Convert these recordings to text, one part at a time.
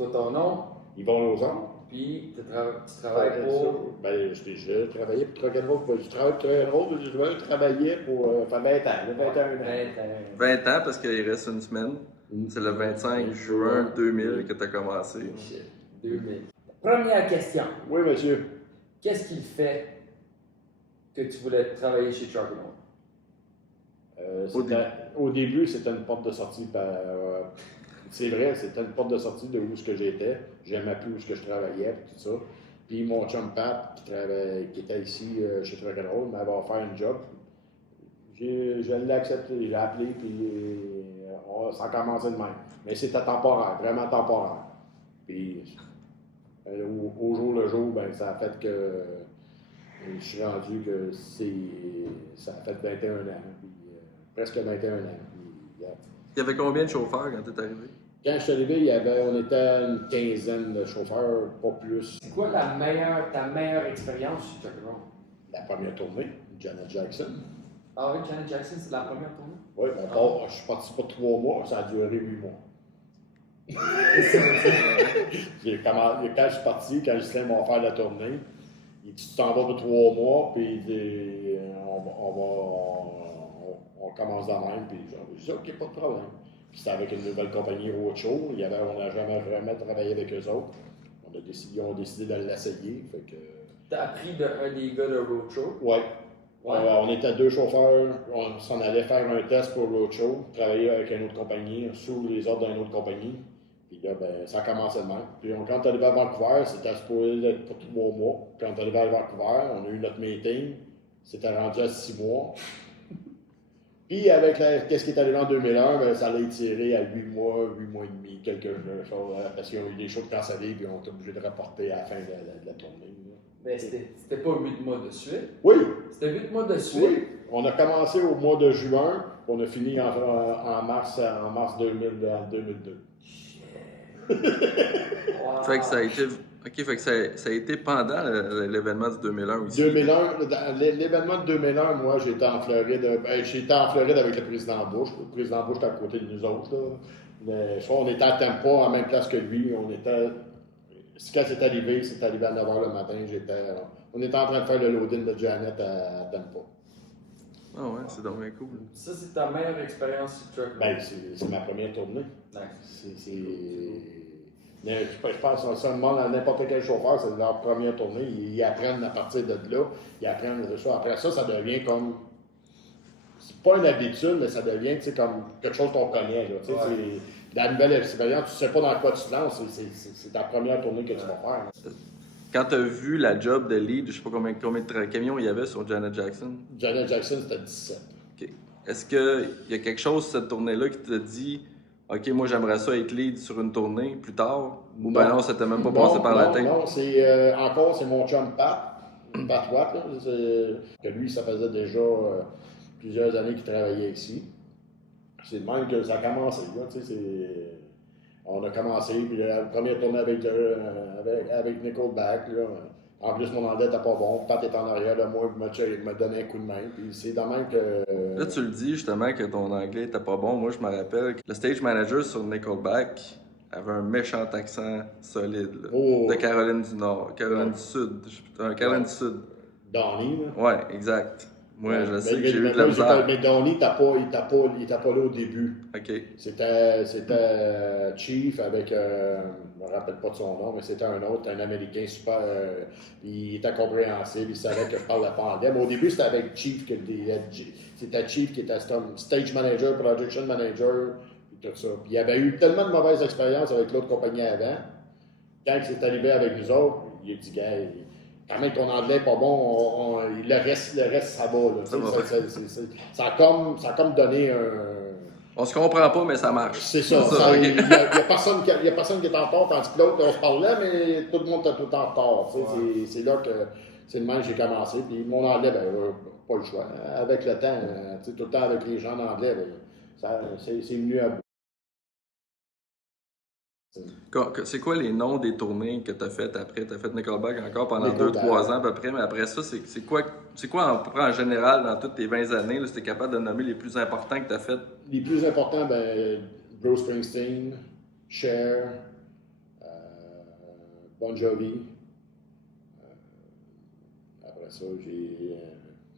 quoi ton nom? Yvon Lauzon. Puis tu travailles pour. Ben, je travaillais pour Rock'n'Roll. Je travaille pour Rock'n'Roll, je travaillais pour 20 ans, 21 ans. 20 ans parce qu'il reste une semaine. C'est le 25 juin 2000 que tu as commencé. 2000. Première question. Oui, monsieur. Qu'est-ce qui fait que tu voulais travailler chez Truck Au début, c'était une porte de sortie. C'est vrai, c'était une porte de sortie de où j'étais. J'aimais plus où je travaillais, tout ça. Puis mon chum Pat, qui était ici chez Truck Roll, m'avait offert un job. Je l'ai accepté, j'ai appelé, puis ça a commencé de même. Mais c'était temporaire, vraiment temporaire. Puis au jour le jour, ben, ça a fait que je suis rendu que ça a fait 21 ans, puis, presque 21 ans. Puis, il y avait combien de chauffeurs quand tu es arrivé? Quand je suis arrivé, on était une quinzaine de chauffeurs, pas plus. C'est quoi ta meilleure expérience chez Truck Roll? La première tournée, Janet Jackson. Ah oui, Janet Jackson, c'est la première tournée? Oui, bon, je suis parti pour 3 mois, ça a duré 8 mois. Quand je suis parti, quand Ghislain m'a offert la tournée, il dit tu t'en vas pour 3 mois, puis il dit on commence de même, puis j'ai dit ok, pas de problème. Puis c'était avec une nouvelle compagnie Roadshow, on n'a jamais vraiment travaillé avec eux autres. Ils ont décidé de l'essayer. T'as appris d'un des gars de Roadshow? Oui. On était 2 chauffeurs, on s'en allait faire un test pour Roadshow, travailler avec une autre compagnie, sous les ordres d'une autre compagnie. Puis là, ben, ça commençait de même. Puis quand on est arrivé à Vancouver, c'était supposé être pour 3 mois. Quand on est arrivé à Vancouver, on a eu notre meeting, c'était rendu à 6 mois. Puis avec qu'est-ce qui est arrivé en 2001, ben, ça l'a étiré à 8 mois et demi, quelque chose, parce qu'ils ont eu des shows de canceller, puis on était obligé de rapporter à la fin de la tournée. Mais c'était pas 8 mois de suite? Oui. C'était 8 mois de suite? Oui. On a commencé au mois de juin, on a fini en mars 2002. Wow. Fait que ça a été. OK, fait que ça a été pendant l'événement du 2001 aussi. L'événement de 2001, moi, j'étais en Floride. Avec le président Bush. Le président Bush était à côté de nous autres. On était à Tampa, en même place que lui. Quand c'est arrivé à 9 h le matin. On était en train de faire le loading de Janet à Tampa. Ah ouais, c'est donc bien cool. Ça, c'est ta meilleure expérience sur Truck Roll? Ben, c'est ma première tournée. Nice. Mais je pense que ça demande à n'importe quel chauffeur, c'est leur première tournée. Ils apprennent à partir de là. Ils apprennent ça. Après ça devient comme. C'est pas une habitude, mais ça devient comme quelque chose qu'on connaît. Là, ouais. La nouvelle expérience, tu sais pas dans quoi tu te lances. C'est ta première tournée que tu vas faire. Quand tu as vu la job de lead, je sais pas combien de camions il y avait sur Janet Jackson? Janet Jackson, c'était 17. OK. Est-ce qu'il y a quelque chose sur cette tournée-là qui t'a dit OK, moi j'aimerais ça être lead sur une tournée plus tard? Ou ben non, ça t'a même pas passé par la tête? Non, c'est mon chum Pat Watt, que lui, ça faisait déjà plusieurs années qu'il travaillait ici. C'est de même que ça a commencé. Là, on a commencé, puis la première tournée avec Nickelback. Là, en plus, mon anglais n'était pas bon. Pat est en arrière de moi, il m'a donné un coup de main. Puis c'est de même que. Là, tu le dis justement que ton anglais n'était pas bon. Moi, je me rappelle que le stage manager sur Nickelback avait un méchant accent solide. Là, de Caroline du Nord, Caroline du Sud. Caroline du Sud. Donnie, là. Ouais, exact. Moi, je sais que j'ai eu de la misère. Mais Donnie, il était pas là au début. OK. C'était Chief avec, je me rappelle pas de son nom, mais c'était un Américain super, il était compréhensible, il savait que je parlais pas anglais. Mais au début, c'était avec Chief, c'était Chief qui était stage manager, production manager, et tout ça. Puis il y avait eu tellement de mauvaises expériences avec l'autre compagnie avant, quand c'est arrivé avec nous autres, il a dit, gars, quand même ton anglais n'est pas bon, le reste ça va. Là, ça a comme donné un. On se comprend pas, mais ça marche. C'est ça. Il n'y a personne qui est en tort, tandis que l'autre, on se parlait, mais tout le monde était tout en tort. Ouais. C'est là que c'est le même que j'ai commencé. Puis mon anglais, pas le choix. Avec le temps, tout le temps avec les gens en anglais, c'est venu à bout. C'est quoi les noms des tournées que tu as faites après? Tu as fait Nickelback encore pendant 2-3 ans à peu près, mais après ça, c'est quoi en général dans toutes tes 20 années, là, si tu es capable de nommer les plus importants que tu as fait? Les plus importants, Bruce Springsteen, Cher, Bon Jovi. Après ça, j'ai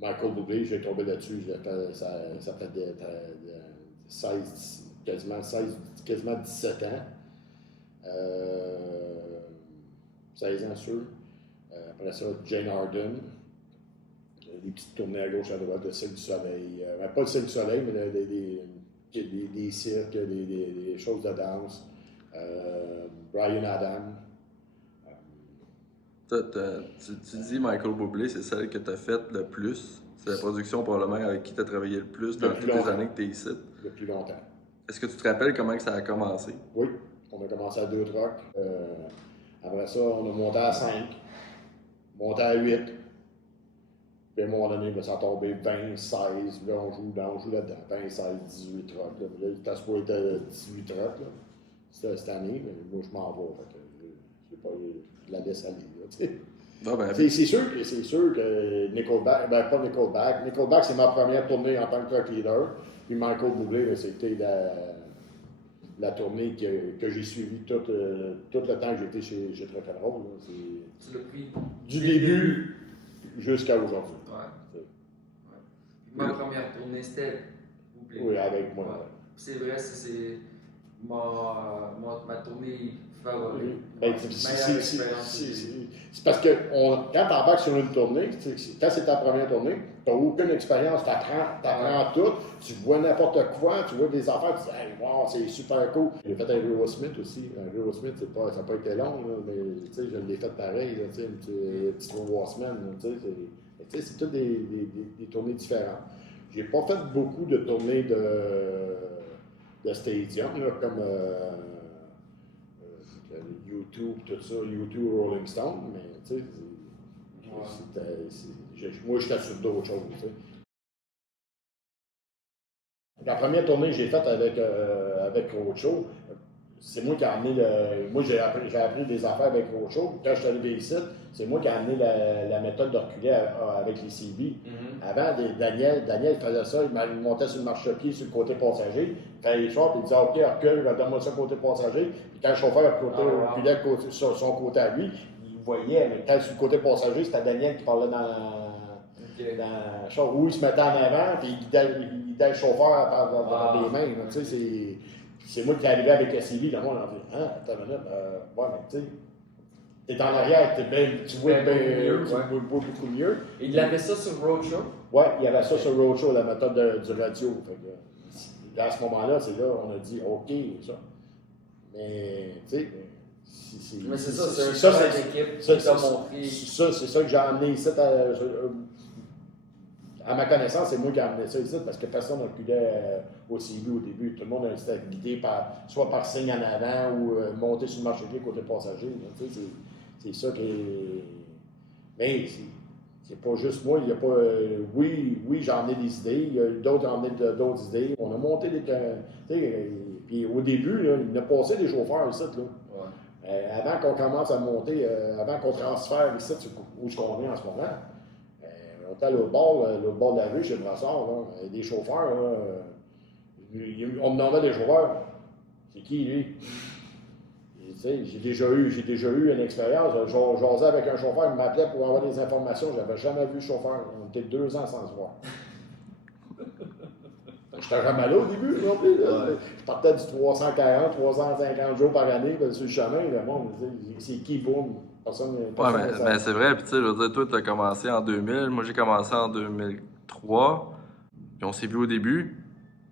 Michael Bublé, j'ai tombé là-dessus. Ça fait 16, quasiment 17 ans. 16 ans sûr. Après ça, Jane Arden. Des petites tournées à gauche, à droite, de Cirque du Soleil. Pas le Cirque du Soleil, mais des cirques, des choses de danse. Brian Adam. Tu dis Michael Bublé, c'est celle que tu as faite le plus. C'est la production probablement avec qui tu as travaillé le plus dans toutes les années que tu es ici. Le plus longtemps. Est-ce que tu te rappelles comment que ça a commencé? Oui, on a commencé à 2 trucks. Après ça, on a monté à 5, monté à 8. Puis à un moment donné, ça a tombé 20, 16. Là, on joue là-dedans. 20, 16, 18 trucks. Là, il était supposé être 18 trucks. Là. C'était cette année, mais moi, je m'en vais. Fait que, je la laisse aller. Là, Ah ben, c'est sûr que Nickelback, pas Nickelback. Nickelback, c'est ma première tournée en tant que truck leader. Puis Michael Bublé, c'était la tournée que j'ai suivie tout le temps que j'étais chez Truck & Roll. Tu l'as pris Du début jusqu'à aujourd'hui. Ouais. Ma première tournée, c'était Bublé. Oui, avec moi. Ouais. C'est vrai, c'est ma tournée favorite. Ben, c'est parce que quand tu embarques sur une tournée, quand c'est ta première tournée, tu n'as aucune expérience, tu apprends tout, tu vois n'importe quoi, tu vois des affaires, tu dis hey, wow, c'est super cool. J'ai fait un Aerosmith aussi. Un Aerosmith, ça n'a pas été long, là, mais je l'ai fait pareil, là, une petite 3 semaines. C'est toutes des tournées différentes. J'ai pas fait beaucoup de tournées de stadium, là, comme YouTube, tout ça, YouTube, Rolling Stone, mais tu sais, moi j'étais sur d'autres choses. Tu sais. La première tournée que j'ai faite avec Roadshow, c'est moi qui ai amené moi j'ai appris des affaires avec Roadshow. Quand je suis arrivé ici, c'est moi qui ai amené la méthode de reculer avec les CB. Avant, Daniel faisait ça, il montait sur le marchepied sur le côté passager, il faisait les choix, puis il disait OK, recule, donne-moi ça côté passager. Puis quand le chauffeur reculait sur son côté à lui, il voyait, mais quand sur le côté passager, c'était Daniel qui parlait dans le char, où il se mettait en avant, puis il guidait le chauffeur par les mains. Tu sais, c'est moi qui est arrivé avec SCV, le monde a dit attends une minute, ouais, mais tu sais, t'es en arrière, tu vois beaucoup mieux. Et il avait ça sur Roadshow? Ouais, il y avait ça sur Roadshow, la méthode du radio. Fait que, à ce moment-là, c'est là on a dit OK, ça. Mais, tu sais, mais c'est ça, c'est un travail d'équipe qui t'a montré. C'est ça que j'ai amené ici. À ma connaissance, c'est moi qui ai amené ça ici parce que personne n'a reculait au CB au début. Tout le monde était guidé soit par signe en avant ou monter sur le marchepied côté passager. Tu sais, c'est ça qui est. Mais c'est pas juste moi. Il y a pas. Oui, j'en ai des idées. Il y a d'autres qui en ont d'autres idées. On a monté des. Puis au début, là, il y a passé des chauffeurs ici. Là. Ouais. Avant qu'on commence à monter, avant qu'on transfère ici où on est en ce moment. On était à l'autre bord de la rue, chez le Brassard, là, des chauffeurs. Là, on me demandait des chauffeurs. C'est qui, lui? J'ai déjà eu une expérience. J'osais avec un chauffeur qui m'appelait pour avoir des informations. Je n'avais jamais vu le chauffeur. On était 2 ans sans se voir. J'étais jamais là au début, non plus. Ouais. Je partais du 340, 350 jours par année sur le chemin. Le monde me disait, c'est qui, boum? Personne mais c'est vrai. Puis, tu sais, je veux dire, toi, tu as commencé en 2000. Moi, j'ai commencé en 2003. Puis, on s'est vu au début.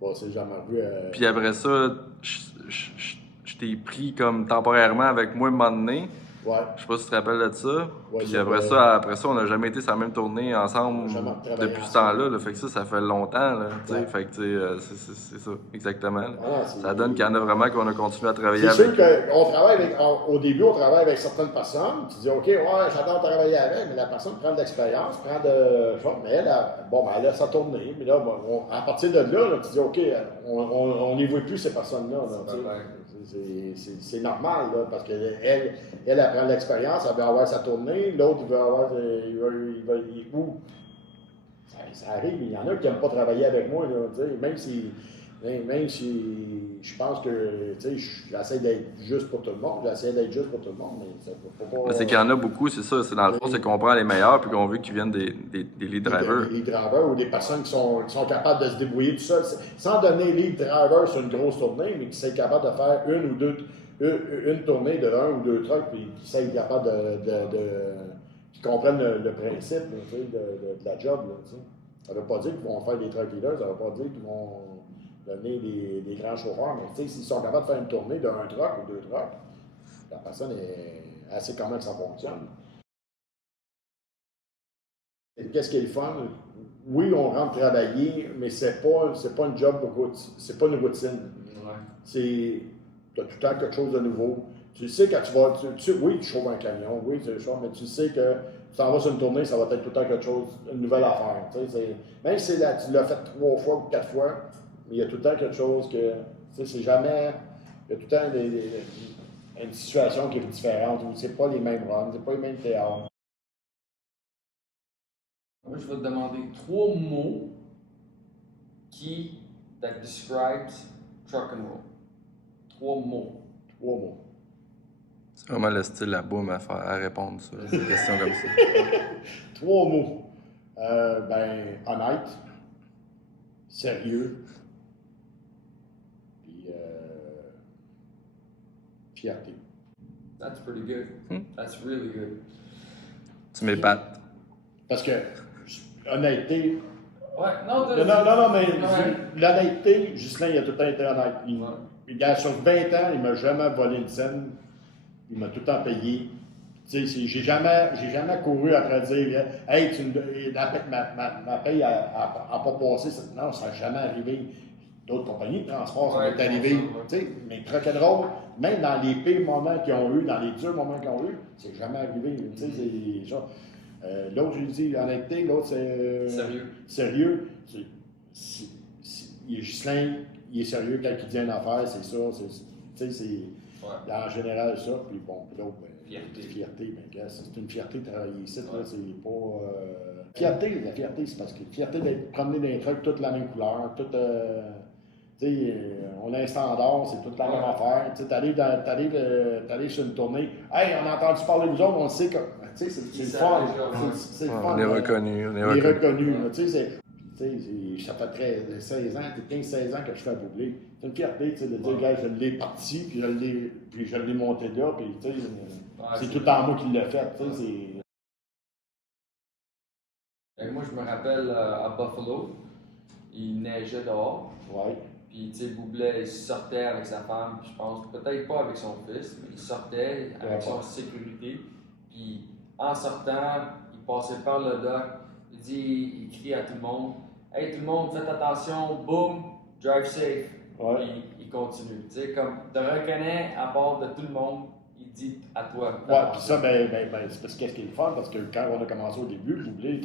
On s'est jamais vu. Puis, après ça, je t'ai pris comme temporairement avec moi un moment donné. Ouais. Je sais pas si tu te rappelles de ça. Ouais, puis après ça, on n'a jamais été sur la même tournée ensemble depuis ce temps-là. Là. Fait que ça fait longtemps. Là, ouais. Fait que c'est ça, exactement. Ça donne qu'il y en a vraiment qu'on a continué à travailler avec. C'est sûr qu'on travaille au début, on travaille avec certaines personnes. Tu dis, OK, ouais, j'adore travailler avec, mais la personne prend de l'expérience, mais elle a sa tournée. Mais là, à partir de là, tu dis, OK, on n'y voit plus ces personnes-là. C'est normal, là, parce qu'elle apprend de l'expérience, elle veut avoir sa tournée, l'autre, il veut avoir. Ça arrive, il y en a qui n'aiment pas travailler avec moi, là, même si. Même si je pense que, tu sais, j'essaie d'être juste pour tout le monde, mais ça peut pas... Mais c'est qu'il y en a beaucoup, c'est ça. C'est dans le fond, c'est qu'on prend les meilleurs puis qu'on veut qu'ils viennent des lead drivers. Des lead drivers ou des personnes qui sont capables de se débrouiller tout seuls. Sans donner lead driver sur une grosse tournée, mais qui sont capables de faire une tournée de 1 ou 2 trucks, puis qui sont capables qui comprennent le principe là, tu sais, de la job. Là, tu sais. Ça ne veut pas dire qu'ils vont faire des truck leaders, ça ne veut pas dire qu'ils vont donner des grands chauffeurs, mais tu sais, s'ils sont capables de faire une tournée de 1 truck ou 2 trucks, la personne est assez comment que ça fonctionne. Et qu'est-ce qui est le fun? Oui, on rentre travailler, mais c'est pas une job c'est pas une routine. Ouais. Tu as tout le temps quelque chose de nouveau. Tu sais quand tu vas. Oui, tu chauffes un camion, oui, tu chauffes, mais tu sais que tu t'en vas sur une tournée, ça va être tout le temps quelque chose, une nouvelle affaire. Même si tu l'as fait 3 fois ou 4 fois, mais il y a tout le temps quelque chose que. C'est jamais. Il y a tout le temps une situation qui est différente, où c'est pas les mêmes runs, c'est pas les mêmes théâtres. Moi, je vais te demander 3 mots that describes truck and roll. 3 mots. 3 mots. C'est vraiment le style à boum à répondre sur des questions comme ça. 3 mots. Honnête, sérieux, puis fierté. That's pretty good. That's really good. Tu m'épates. Parce que, honnêteté. Ouais, non, mais l'honnêteté, Ghislain, il a tout le temps été honnête. Sur 20 ans, il ne m'a jamais volé une scène. Il m'a tout le temps payé. Tu sais, j'ai jamais couru après dire hey, ma paye n'a pas passé. Non, ça n'a jamais arrivé. D'autres compagnies de transport, ça m'est arrivé. Tu sais, mais Truck-and-Roll, même dans les pires moments qu'ils ont eu, dans les durs moments qu'ils ont eu, c'est jamais arrivé. Tu sais, c'est genre. L'autre, je lui dis honnêteté, l'autre, c'est. Sérieux. Ghislain, il est sérieux quand il dit une affaire, c'est ça. Tu sais, c'est. En général, ça. Puis bon, puis l'autre, fierté. Ben, c'est une fierté de travailler ici. Là, c'est pas. La fierté, c'est parce que fierté d'être promené dans les trucks, toutes la même couleur, toutes. Tu sais, on a un standard, c'est toute la même affaire. Tu sais, t'arrives sur une tournée. Hey, on a entendu parler de vous autres, on sait que. Tu sais, c'est le fun. C'est le fun. On est reconnu. On est reconnu. Tu sais, ça fait 16 ans, 15-16 ans que je fais à Boublé. C'est une fierté, tu sais, de dire, gars, je l'ai parti, puis je l'ai monté là, puis tu sais, c'est tout en moi qui l'a fait, tu sais, moi, je me rappelle à Buffalo, il neigeait dehors. Ouais. Puis, tu sais, Boublet, il sortait avec sa femme, puis je pense, peut-être pas avec son fils, mais il sortait avec son sécurité. Puis, en sortant, il passait par le dock, il crie à tout le monde, hey, tout le monde, faites attention, boum, drive safe. Ouais. Puis, il continue. Tu sais, comme, te reconnaît à part de tout le monde, il dit à toi. Ouais, puis ça, c'est parce qu'est-ce qui est le fun, parce que quand on a commencé au début, Boublé,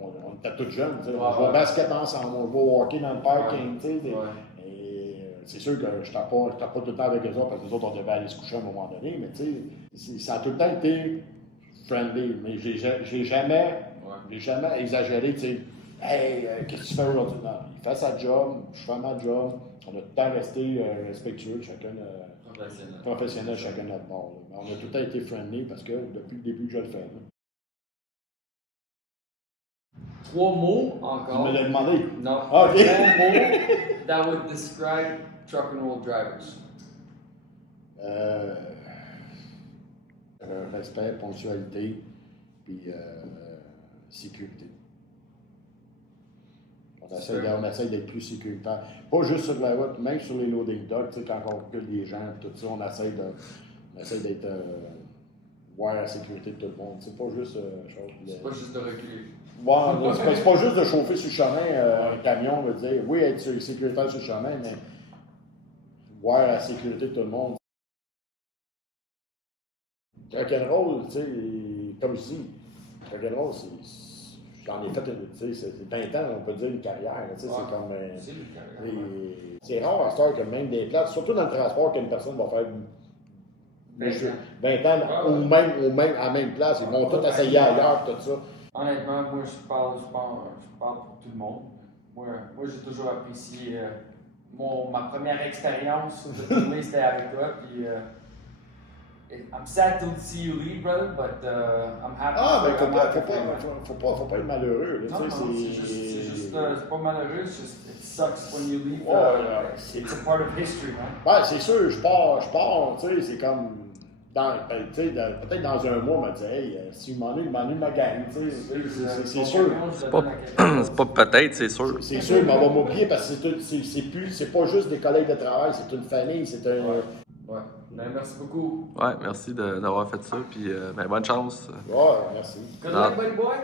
on était tous jeunes, on jouait au basket ensemble, on jouait au hockey dans le parking, tu sais. Et c'est sûr que je n'étais pas tout le temps avec eux autres, parce que les autres, on devait aller se coucher à un moment donné, mais tu sais, ça a tout le temps été friendly, mais j'ai jamais exagéré, tu sais. Hey, qu'est-ce que tu fais aujourd'hui? Non, il fait sa job, je fais ma job. On a tout le temps resté respectueux, chacun professionnel, chacun de notre bord. Mais on a tout le temps été friendly parce que depuis le début que je le fais. Là. 3 mots encore. Tu me l'as demandé? Non. Ah, okay. 3 mots that would describe truck and roll drivers. Respect, ponctualité, puis sécurité. On essaie d'être plus sécuritaire. Pas juste sur la route, même sur les loading docks, quand on recule les gens, tout ça, on essaie d'être voir la sécurité de tout le monde. C'est pas juste c'est pas juste de reculer. Bon, c'est pas juste de chauffer sur le chemin, un camion, veut dire, oui, être sécuritaire sur le chemin, mais voir la sécurité de tout le monde. Rock'n'roll, tu sais, comme je dis, rock'n'roll, j'en ai fait c'est 20 ans, on peut dire une carrière. C'est comme. C'est rare à ce temps que même des places, surtout dans le transport, qu'une personne va faire 20 ans ou même à la même place. Ils vont tous essayer ailleurs, tout ça. Honnêtement, moi je parle pour tout le monde. moi j'ai toujours apprécié ma première expérience de tournée, c'était avec toi. Puis, I'm sad to see you leave, brother, but I'm happy. Ah, mais I'm happy for you, man. faut pas être malheureux. Là, Non, tu sais, non, c'est pas malheureux, c'est juste it sucks when you leave. It's a part of history, man. Ouais, c'est sûr, je pars, tu sais, c'est comme, peut-être dans un mois, on m'a dit, hey, si je m'ennuie ma gang, tu sais, c'est sûr. C'est pas peut-être, c'est sûr. C'est sûr, mais on va m'oublier parce que c'est pas juste des collègues de travail, c'est une famille, c'est un. Ouais. Ben, merci beaucoup. Ouais, merci d'avoir fait ça, puis bonne chance. Ouais, merci. Good luck, buddy boy.